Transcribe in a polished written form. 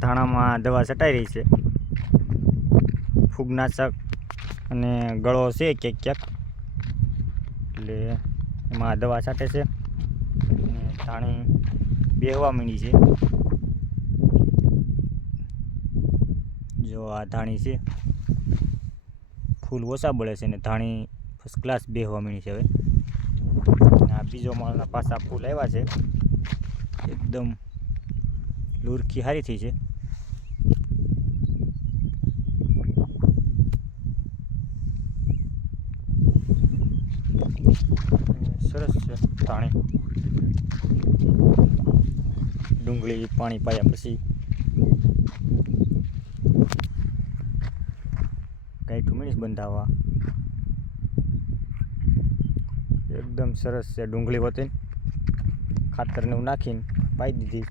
ધાણામાં દવા છટાઈ રહી છે, ફૂગનાશક અને ગળો છે ક્યાંક એટલે એમાં દવા છાંટે છે અને ધાણી બેહવા માંડી છે। જો આ ધાણી છે, ફૂલ ઓછા બળે છે ને ધાણી ફર્સ્ટ ક્લાસ બેહવા માંડી છે। હવે આ બીજો માળના પાછા ફૂલ આવ્યા છે, એકદમ લુરખી સારી થઈ છે। સરસ છે ધાણી। ડુંગળી પાણી પાયા પછી ગાંઠું મીણીસ બંધાવવા એકદમ સરસ છે। ડુંગળી વતીને ખાતરને એવું નાખીને પાઈ દીધી।